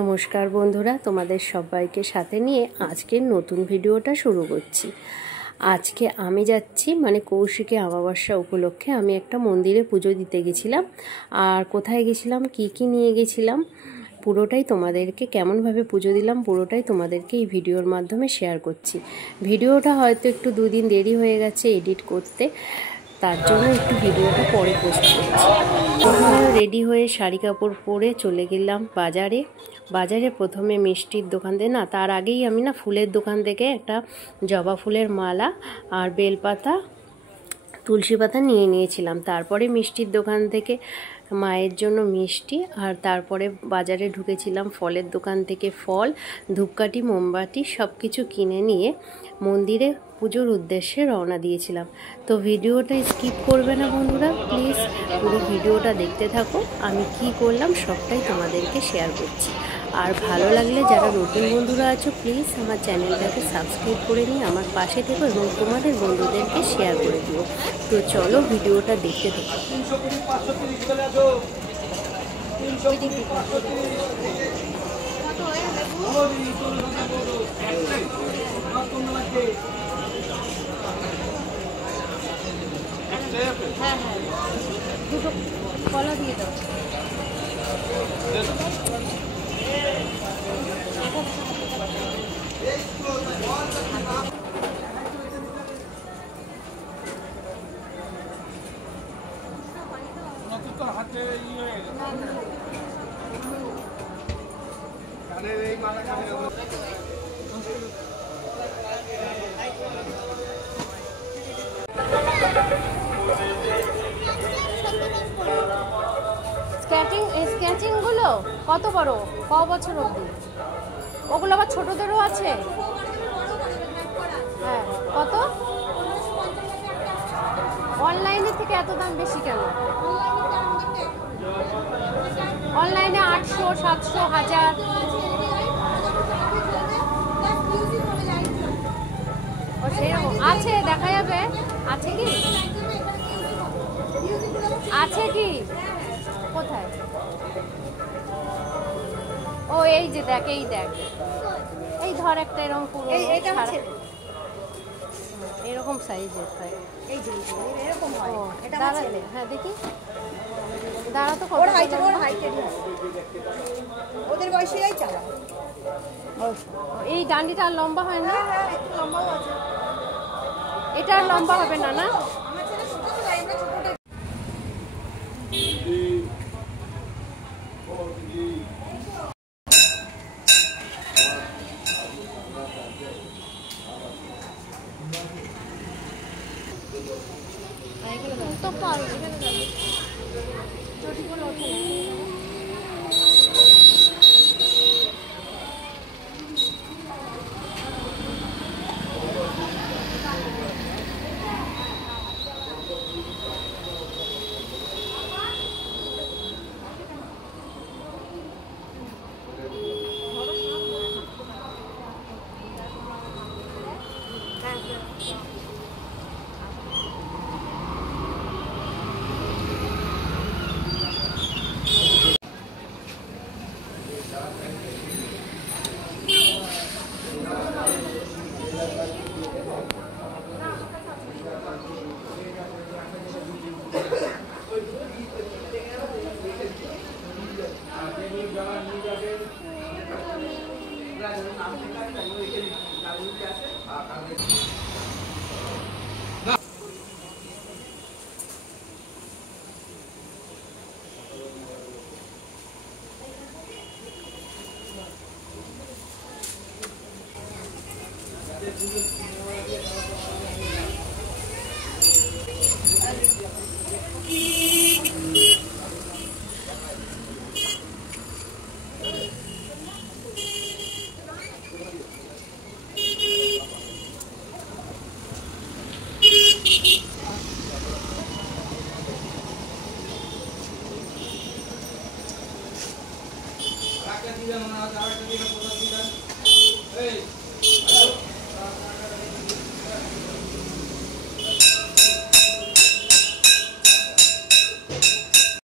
নমস্কার বন্ধুরা, তোমাদের সবাইকে সাথে নিয়ে আজকের নতুন ভিডিওটা শুরু করছি। আজকে আমি যাচ্ছি কৌশিকী অমাবস্যা উপলক্ষে আমি একটা মন্দিরে পুজো দিতে গেছিলাম। আর কোথায় গেছিলাম, কি নিয়ে গেছিলাম, পুরোটাই তোমাদেরকে, কেমনভাবে পুজো দিলাম পুরোটাই তোমাদেরকে এই ভিডিওর মাধ্যমে শেয়ার করছি। ভিডিওটা হয়তো একটু দুদিন দেরি হয়ে গেছে এডিট করতে, তার জন্য একটু ভিডিওটা পরে পোস্ট করছি। রেডি হয়ে শাড়ি কাপড় পরে চলে গেলাম বাজারে প্রথমে মিষ্টির দোকান থেকে তার আগেই আমি ফুলের দোকান থেকে একটা জবা ফুলের মালা আর বেলপাতা তুলসী পাতা নিয়েছিলাম। তারপরে মিষ্টির দোকান থেকে মায়ের জন্য মিষ্টি, আর তারপরে বাজারে ঢুকেছিলাম ফলের দোকান থেকে ফল, ধূপকাঠি, মোমবাতি সব কিছু কিনে নিয়ে মন্দিরে পুজোর উদ্দেশ্যে রওনা দিয়েছিলাম। তো ভিডিওটা স্কিপ করবে না বন্ধুরা, প্লিজ পুরো ভিডিওটা দেখতে থাকো। আমি কি করলাম সবটাই তোমাদেরকে শেয়ার করছি। আর ভালো লাগলে যারা নতুন বন্ধুরা আছো প্লিজ আমার চ্যানেলটাকে সাবস্ক্রাইব করে নিয়ে আমার পাশে থেকো এবং তোমাদের বন্ধুদেরকে শেয়ার করে দিও। তো চলো ভিডিওটা দেখতে থাকো। হ্যাঁ হ্যাঁ, দুটো কলা দিয়ে দাও। হাতে স্কেচিং গুলো কত বড়, ক বছর অবধি? ওগুলো আবার ছোটদেরও আছে। হ্যাঁ, কত? অনলাইনে থেকে এত দাম বেশি কেন? অনলাইনে 800, 700, 1000। আছে, দেখা যাবে। আছে কি? আছে কি? কোথায়? ও এই যে দেখ, এই দেখ, এই ধর একটা এরকম পুরো এরকম সাইজের হয়। এই যে এরকম হয়। এটা দাঁড়ালে, হ্যাঁ দেখি, দাঁড়া তো। ওর হাইটের ওদের বয়সীরাই চালায়। এই ডান্ডিটা আর লম্বা হয় না? হ্যাঁ, একটু লম্বাও আছে। এটা আর লম্বা হবে না? না, তো পারো চটি করে ওঠে।